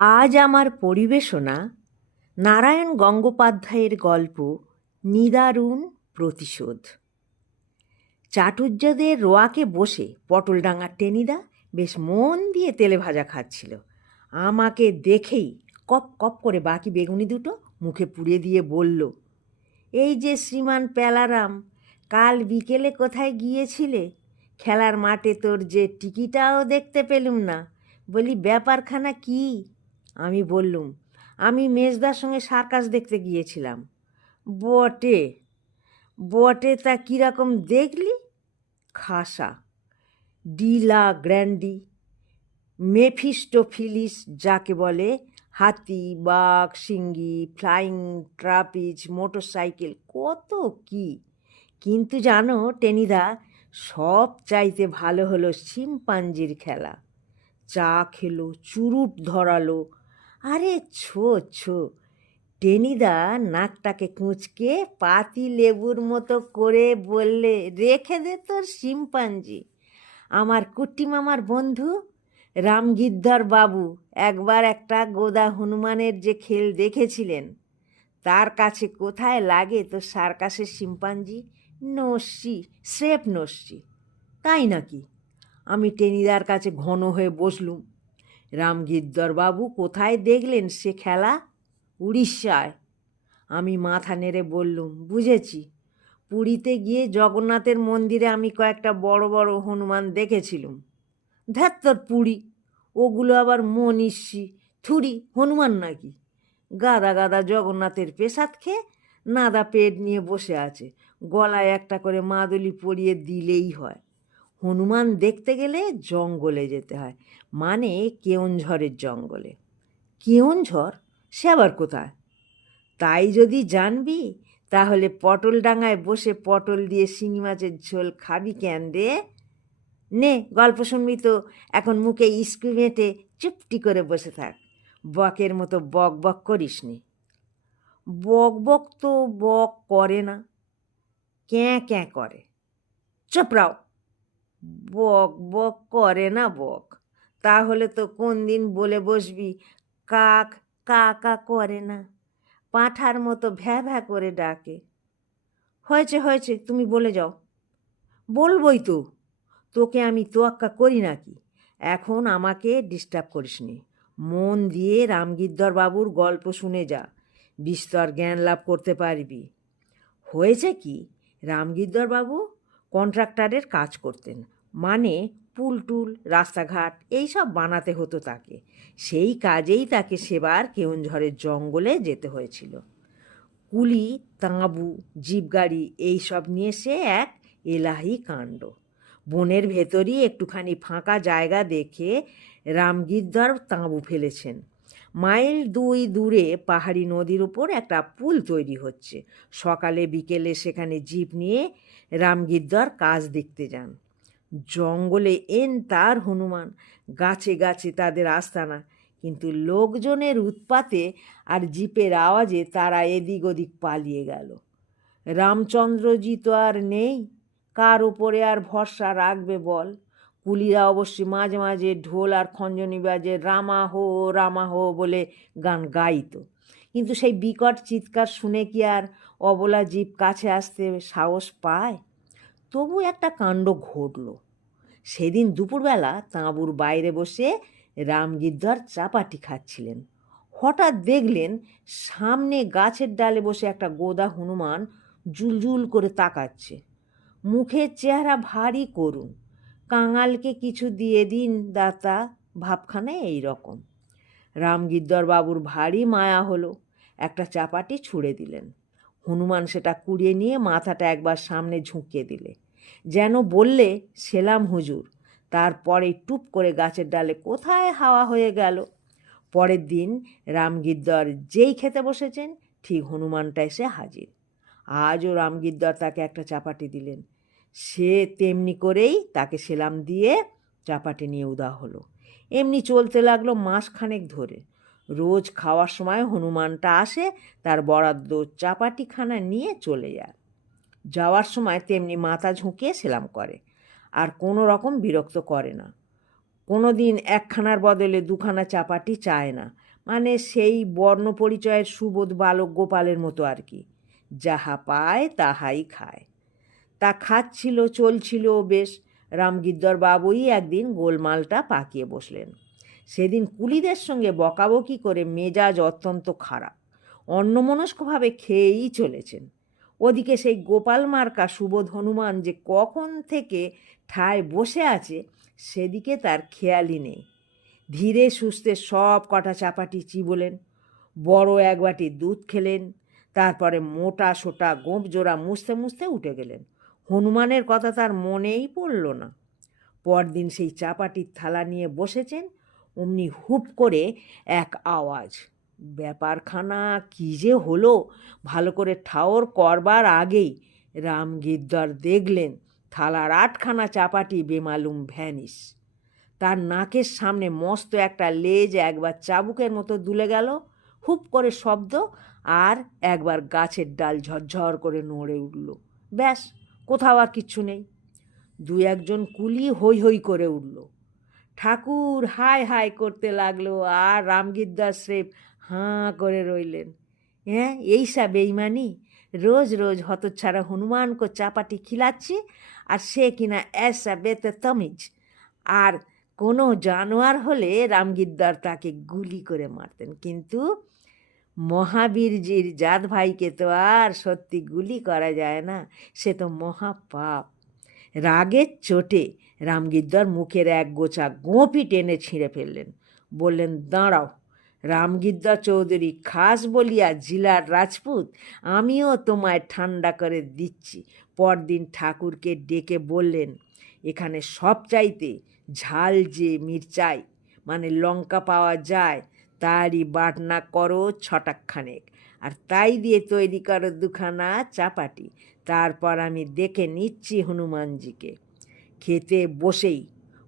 আজ আমার পরিবেশনা নারায়ণ গঙ্গোপাধ্যায়ের গল্প নিদারুণ প্রতিশোধ। চাটুজ্যদের রোয়াকে বসে পটলডাঙার টেনিদা বেশ মন দিয়ে তেলে ভাজা খাচ্ছিল। আমাকে দেখেই কপ কপ করে বাকি বেগুনি দুটো মুখে পুড়ে দিয়ে বলল, এই যে শ্রীমান প্যালারাম, কাল বিকেলে কোথায় গিয়েছিলে? খেলার মাঠে তোর যে টিকিটাও দেখতে পেলুম না। বলি, ব্যাপারখানা কি? আমি বললুম, আমি মেজদার সঙ্গে সার্কাস দেখতে গিয়েছিলাম। বটে বটে, তা কীরকম দেখলি? খাসা, ডিলা গ্র্যান্ডি, মেফিস্টোফিলিস যাকে বলে, হাতি, বাঘ, সিংহী, ফ্লাইং ট্রাপিজ, মোটরসাইকেল, কত কি। কিন্তু জানো টেনিদা, সব চাইতে ভালো হলো শিম্পাঞ্জির খেলা। চা খেলো, চুরুট ধরালো, আরে ছো ছো। টেনিদা নাকটাকে কুঁচকে পাতি লেবুর মতো করে বললে, রেখে দে তোর শিম্পাঞ্জি। আমার কুট্টি মামার বন্ধু রামগিদ্ধর বাবু একবার একটা গোদা হনুমানের যে খেল দেখেছিলেন, তার কাছে কোথায় লাগে তো সার্কাসের শিম্পাঞ্জি? নস্যি, স্রেফ নস্যি। তাই নাকি? আমি টেনিদার কাছে ঘন হয়ে বসলুম। রামগিদ্ধর বাবু কোথায় দেখলেন সে খেলা? উড়িষ্যায়। আমি মাথা নেড়ে বললুম, বুঝেছি। পুরীতে গিয়ে জগন্নাথের মন্দিরে আমি কয়েকটা বড় বড় হনুমান দেখেছিলুম। ধ্যাত তোর পুরী, ওগুলো আবার মনীষী, থুড়ি হনুমান নাকি? গাদা গাদা জগন্নাথের পেশাদ খেয়ে নাদা পেট নিয়ে বসে আছে, গলায় একটা করে মাদুলি পরিয়ে দিলেই হয়। হনুমান দেখতে গেলে জঙ্গলে যেতে হয়, মানে কেওনঝড়ের জঙ্গলে। কেওনঝড়? সে আবার কোথায়? তাই যদি জানবি, তাহলে পটলডাঙায় বসে পটল দিয়ে শিঙি মাছের ঝোল খাবি কেন রে? নে, গল্প শুনবি তো এখন মুখে ইস্কু মেটে চুপটি করে বসে থাক। বকের মতো বক বক করিস নি। বক বক তো বক করে না, ক্যাঁ ক্যাঁ করে। চোপড়াও। বক বক করে না বক? তাহলে তো কোন দিন বলে বসবি, কাক কা কা করে না, পাঁঠার মতো ভ্যা ভ্যা করে ডাকে। হয়েছে হয়েছে, তুমি বলে যাও। বলবই তো, তোকে আমি তোয়াক্কা করি নাকি? এখন আমাকে ডিস্টার্ব করিস নি, মন দিয়ে রামগিদ্ধর বাবুর গল্প শুনে যা, বিস্তর জ্ঞান লাভ করতে পারবি। হয়েছে কি, রামগিদ্ধর বাবু কন্ট্রাক্টরের কাজ করতেন, মানে পুল টুল, রাস্তাঘাট এইসব বানাতে হতো তাকে। সেই কাজেই তাকে সেবার কেওনঝড়ের জঙ্গলে যেতে হয়েছিল। কুলি, তাঁবু, জিপগাড়ি এইসব নিয়ে সে এক এলাহি কাণ্ড। বনের ভেতরই একটুখানি ফাঁকা জায়গা দেখে রামগিদ্ধর তাঁবু ফেলেছেন। মাইল 2 দূরে পাহাড়ি নদীর উপর একটা পুল তৈরি হচ্ছে। সকালে বিকেলে সেখানে জিপ নিয়ে রামগিদ্ধর কাজ দেখতে যান। জঙ্গলে তার হনুমান, গাছে গাছে তাদের আস্তানা, কিন্তু লোকজনের উৎপাতে আর জিপের আওয়াজে তারা এদিক ওদিক পালিয়ে গেল। রামচন্দ্রজি তো আর নেই, কার উপরে আর ভরসা রাখবে বল? কুলিরা অবশ্যই মাঝে মাঝে ঢোল আর খঞ্জনি বাজে রামা হো বলে গান গাইত, কিন্তু সেই বিকট চিৎকার শুনে কি আর অবলা জীব কাছে আসতে সাহস পায়? তবু একটা কাণ্ড ঘটল। সেদিন দুপুরবেলা তাঁবুর বাইরে বসে রামগিদ্ধর চাপাটি খাচ্ছিলেন। হঠাৎ দেখলেন সামনে গাছের ডালে বসে একটা গোদা হনুমান জুলজুল করে তাকাচ্ছে। মুখের চেহারা ভারী করুণ। কাঙালকে কিছু দিয়ে দিন দাতা, ভাবখানে এই রকম। রামগিদ্ধর বাবুর ভারী মায়া হলো, একটা চাপাটি ছুঁড়ে দিলেন। হনুমান সেটা কুড়িয়ে নিয়ে মাথাটা একবার সামনে ঝুঁকিয়ে দিলে, যেন বললে, সেলাম হুজুর। তারপরে টুপ করে গাছের ডালে কোথায় হাওয়া হয়ে গেল। পরের দিন রামগিদ্ধর যেই খেতে বসেছেন, ঠিক হনুমানটা এসে হাজির। আজও রামগিদ্ধর তাকে একটা চাপাটি দিলেন। সে তেমনি করেই তাকে সেলাম দিয়ে চাপাটি নিয়ে উদা হলো। এমনি চলতে লাগলো মাসখানেক ধরে। রোজ খাওয়ার সময় হনুমানটা আসে, তার বরাদ্দ চাপাটিখানা নিয়ে চলে যায়। যাওয়ার সময় তেমনি মাথা ঝুঁকিয়ে সেলাম করে, আর কোনো রকম বিরক্ত করে না। কোনো দিন একখানার বদলে দুখানা চাপাটি চায় না, মানে সেই বর্ণপরিচয়ের সুবোধ বালক গোপালের মতো আর কি। যাহা পায় তাহাই খায়। তা খাচ্ছিল, চলছিল বেশ। রামগিদ্দর বাবুই একদিন গোলমালটা পাকিয়ে বসলেন। সেদিন কুলিদের সঙ্গে বকাবকি করে মেজাজ অত্যন্ত খারাপ, অন্যমনস্কভাবে খেয়েই চলেছেন। ওদিকে সেই গোপাল মার্কা সুবোধ হনুমান যে কখন থেকে ঠায় বসে আছে সেদিকে তার খেয়ালই নেই। ধীরে সুস্থে সব কটা চাপাটি চিবোলেন, বড় এক বাটি দুধ খেলেন, তারপরে মোটা সোটা গোঁপ জোড়া মুছতে মুছতে উঠে গেলেন। হনুমানের কথা তার মনেই পড়ল না। পরদিন সেই চাপাটির থালা নিয়ে বসেছেন, অমনি হুপ করে এক আওয়াজ। ব্যাপারখানা কী যে হলো ভালো করে ঠাওর করবার আগেই রামগিদ্দর দেখলেন থালার 8খানা চাপাটি বেমালুম ভ্যানিশ। তার নাকের সামনে মস্ত একটা লেজ একবার চাবুকের মতো দুলে গেল, হুপ করে শব্দ, আর একবার গাছের ডাল ঝরঝর করে নড়ে উঠল। ব্যাস, কোথাও আর কিচ্ছু নেই। দু একজন কুলি হৈ হৈ করে উঠল, ঠাকুর হায় হায় করতে লাগলো, আর রামগিদ্দর স্রেফ হাঁ করে রইলেন। হ্যাঁ, এইসা বেইমানি! রোজ রোজ হতচ্ছাড়া হনুমানকে চাপাটি খিলাচ্ছি, আর সে কিনা এসা বেতে তমিজ। আর কোনো জানোয়ার হলে রামগিদ্দর তাকে গুলি করে মারতেন, কিন্তু মহাবীরজির জাত ভাইকে তো আর সত্যি গুলি করা যায় না, সে তো মহাপাপ। রাগের চোটে রামগিদ্দর মুখের এক গোছা গোঁপি টেনে ছিঁড়ে ফেললেন। বললেন, দাঁড়াও রামগিদ্দর চৌধুরী, খাস বলিয়া জিলার রাজপুত, আমিও তোমায় ঠান্ডা করে দিচ্ছি। পরদিন ঠাকুরকে ডেকে বললেন, এখানে সব চাইতে ঝাল যে মির্চাই মানে লঙ্কা পাওয়া যায় তারই বাটনা করো 6টাখানেক, আর তাই দিয়ে তৈরি করো 2খানা চাপাটি। তারপর আমি দেখে নিচ্ছি হনুমানজিকে। খেতে বসেই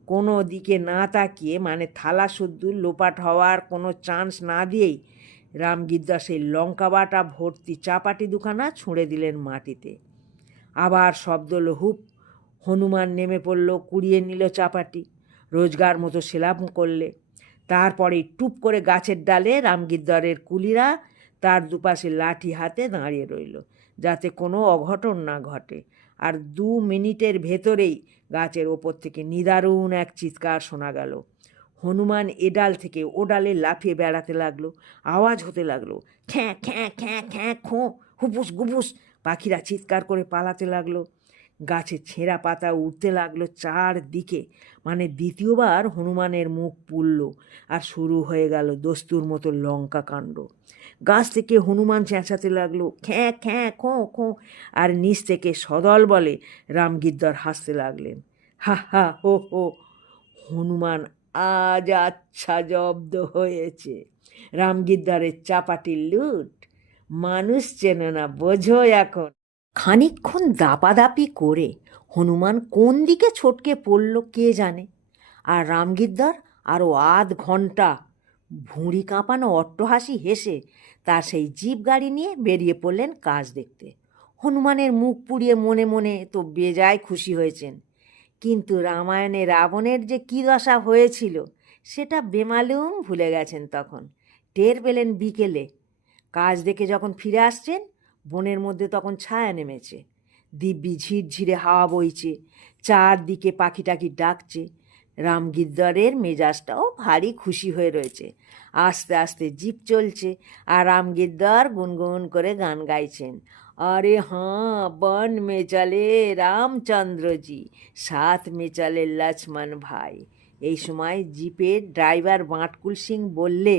কোনো দিকে না তাকিয়ে, মানে থালা শুদ্ধ লোপাট হওয়ার কোনো চান্স না দিয়েই রামগিদ্দর সেই লঙ্কা বাটা ভর্তি চাপাটি 2খানা ছুঁড়ে দিলেন মাটিতে। আবার শব্দ হলো হুপ। হনুমান নেমে পড়ল, কুড়িয়ে নিল চাপাটি, রোজগার মতো সেলাম করলে। তারপরেই টুপ করে গাছের ডালে রামগিদ্দরের কুলিরা তার দুপাশে লাঠি হাতে দাঁড়িয়ে রইল, যাতে কোনো অঘটন না ঘটে। আর 2 মিনিটের ভেতরেই গাছের ওপর থেকে নিদারুণ এক চিৎকার শোনা গেল। হনুমান এ ডাল থেকে ও ডালে লাফিয়ে বেড়াতে লাগলো, আওয়াজ হতে লাগলো, খ্যাঁ খ্যাঁ খ্যাঁ খ্যাঁ খোঁ, হুপুস গুপুস। পাখিরা চিৎকার করে পালাতে লাগলো, গাছের ছেঁড়া পাতা উঠতে লাগলো চারদিকে। মানে দ্বিতীয়বার হনুমানের মুখ পুড়ল, আর শুরু হয়ে গেল দস্তুর মতো লঙ্কা কাণ্ড। গাছ থেকে হনুমান চেঁচাতে লাগলো, খ্যাঁ খ্যাঁ খোঁ খোঁ, আর নিচ থেকে সদল বলে রামগিদ্দর হাসতে লাগলেন, হা হা হো হো। হনুমান আজ আচ্ছা জব্দ হয়েছে। রামগিদ্দরের চাপাটির লুট মানুষ চেনে না, বোঝো এখন। খানিকক্ষণ দাপাদাপি করে হনুমান কোন দিকে ছটকে পড়ল কে জানে, আর রামগিদ্দর আরও আধ ঘন্টা ভুঁড়ি কাঁপানো অট্টহাসি হেসে তার সেই জিপ গাড়ি নিয়ে বেরিয়ে পড়লেন কাজ দেখতে। হনুমানের মুখ পুড়িয়ে মনে মনে তো বেজায় খুশি হয়েছেন, কিন্তু রামায়ণে রাবণের যে কী দশা হয়েছিল সেটা বেমালুম ভুলে গেছেন। তখন টের পেলেন বিকেলে কাজ দেখে যখন ফিরে আসছেন, বনের মধ্যে তখন ছায়া নেমেছে, দিব্যি ঝিরঝিরে হাওয়া বইছে, চারদিকে পাখি টাকি ডাকছে। রামগিদ্দরের মেজাজটাও ভারী খুশি হয়ে রয়েছে। আস্তে আস্তে জিপ চলছে, আর রামগিদ্দর গুনগুন করে গান গাইছেন, अरे हाँ वन में चले রামচন্দ্রজি, সাথ में चले লক্ষ্মণ ভাই। এই সময় জিপের ড্রাইভার বাঁটকুল সিং বললে,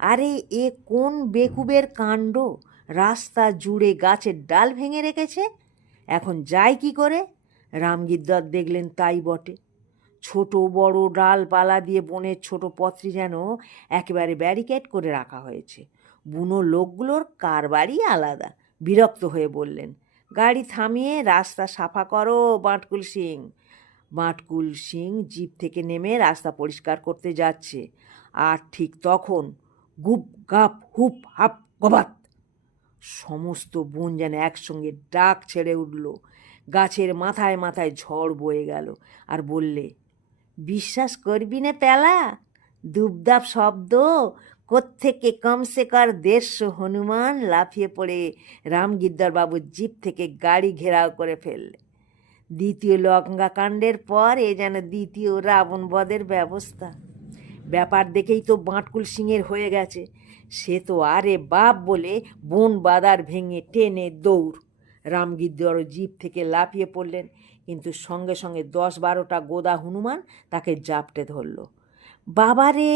আরে এ কোন বেকুবের কাণ্ড, রাস্তা জুড়ে গাছের ডাল ভেঙে রেখেছে, এখন যায় কি করে? রামগিদ্দর দেখলেন তাই বটে, ছোট বড় ডালপালা দিয়ে বনের ছোট পথটি যেন একেবারে ব্যারিকেড করে রাখা হয়েছে। বুনো লোকগুলোর কারবারই আলাদা। বিরক্ত হয়ে বললেন, গাড়ি থামিয়ে রাস্তা সাফা করো বাঁটকুল সিং। বাঁটকুল সিং জিপ থেকে নেমে রাস্তা পরিষ্কার করতে যাচ্ছে, আর ঠিক তখন গুপ গাপ হুপ হাপ গবাত সমস্ত বন যেন একসঙ্গে ডাক ছেড়ে উঠল। গাছের মাথায় মাথায় ঝড় বয়ে গেল, আর বললে, বিশ্বাস করবি না পেলা, দুবদাপ শব্দ কোত্থেকে কমসে কর 150 হনুমান লাফিয়ে পড়ে রামগিদ্দর বাবুর জিপ থেকে গাড়ি ঘেরাও করে ফেললে। দ্বিতীয় লঙ্কাকাণ্ডের পর এ যেন দ্বিতীয় রাবণ বধের ব্যবস্থা। ব্যাপার দেখেই তো বাঁটকুল সিংয়ের হয়ে গেছে। সে তো আরে বাপ বলে বন বাদার ভেঙে টেনে দৌড়। রামগিদ্দর জিপ থেকে লাফিয়ে পড়লেন, কিন্তু সঙ্গে সঙ্গে 10-12টা গোদা হনুমান তাকে জাপটে ধরল। বাবা রে,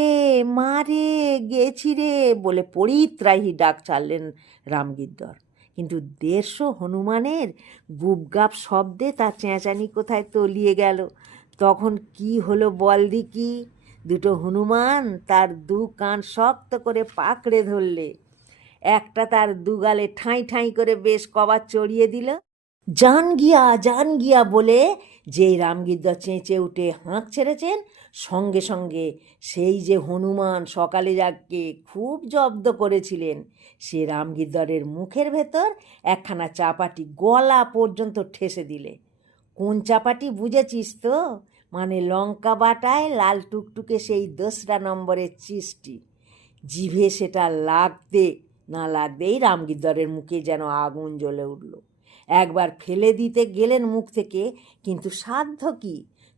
মা রে, গেছি রে বলে পরিত্রাহী ডাক ছাড়লেন রামগিদ্দর। কিন্তু 150 হনুমানের গুপগাপ শব্দে তার চেঁচানি কোথায় তলিয়ে গেল। তখন কি হলো বল দিকি? দুটো হনুমান তার 2 কান শক্ত করে পাকড়ে ধরলে। একটা তার দুগালে ঠাঁই ঠাঁই করে বেশ কবার চড়িয়ে দিল। জান গিয়া বলে যেই রামগিদ্দর চেঁচে উঠে হাঁক ছেড়েছেন, সঙ্গে সঙ্গে সেই যে হনুমান সকালে যাকে খুব জব্দ করেছিলেন, সে রামগিদ্দরের মুখের ভেতর একখানা চাপাটি গলা পর্যন্ত ঠেসে দিলে। কোন চাপাটি বুঝেছিস তো? মানে লঙ্কা বাটায় লাল টুকটুকে সেই 2রা নম্বরের চিজটি। জিভে সেটা লাগতে না লাগতেই রামগিদ্দরের মুখে যেন আগুন জ্বলে উঠল। একবার ফেলে দিতে গেলেন মুখ থেকে, কিন্তু সাধ্য কি,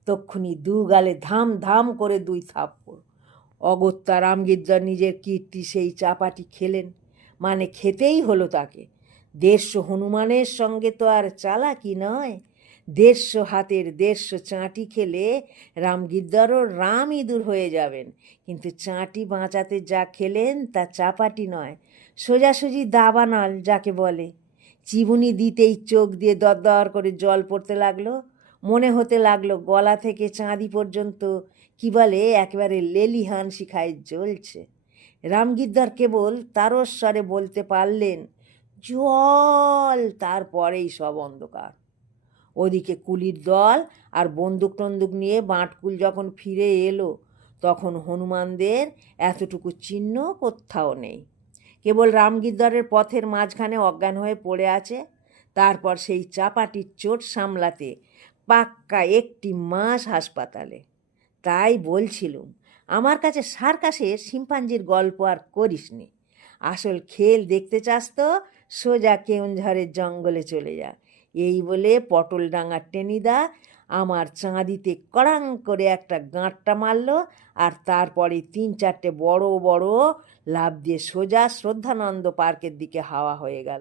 তক্ষুনি 2 গালে ধাম ধাম করে 2 থাপ্পড়। অগত্যা রামগিদ্দর নিজের কীর্তি সেই চাপাটি খেলেন, মানে খেতেই হলো তাকে। 150 হনুমানের সঙ্গে তো আর চালাকি নয়। 150 হাতের 150 চাঁটি খেলে রামগিদ্দরও রাম ইঁদুর হয়ে যাবেন, কিন্তু চাঁটি বাঁচাতে যা খেলেন তা চাপাটি নয়, সোজাসুজি দাবানল যাকে বলে। চিবুনি দিতেই চোখ দিয়ে দরদর করে জল পড়তে লাগলো। মনে হতে লাগলো গলা থেকে চাঁদি পর্যন্ত কি বলে একেবারে লেলিহান শিখায় জ্বলছে। রামগিদ্দর কেবল তারস্বরে বলতে পারলেন, জল, তারপরেই সব অন্ধকার। ওদিকে কুলির দল আর বন্দুক টন্দুক নিয়ে বাঁটকুল যখন ফিরে এলো, তখন হনুমানদের এতটুকু চিহ্ন কোথাও নেই। কেবল রামগিদ্দরের পথের মাঝখানে অজ্ঞান হয়ে পড়ে আছে। তারপর সেই চাপাটির চোট সামলাতে পাক্কা 1 মাস হাসপাতালে। তাই বলছিলুম, আমার কাছে সার্কাসের শিম্পাঞ্জির গল্প আর করিস নি। আসল খেল দেখতে চাস তো সোজা কেওনঝড়ের জঙ্গলে চলে যা। এই বলে পটলডাঙ্গার টেনিদা আমার চাঁদিতে কড়াং করে একটা গাঁটটা মারল, আর তারপরে 3-4টে বড় বড় লাফ দিয়ে সোজা শ্রদ্ধানন্দ পার্কের দিকে হাওয়া হয়ে গেল।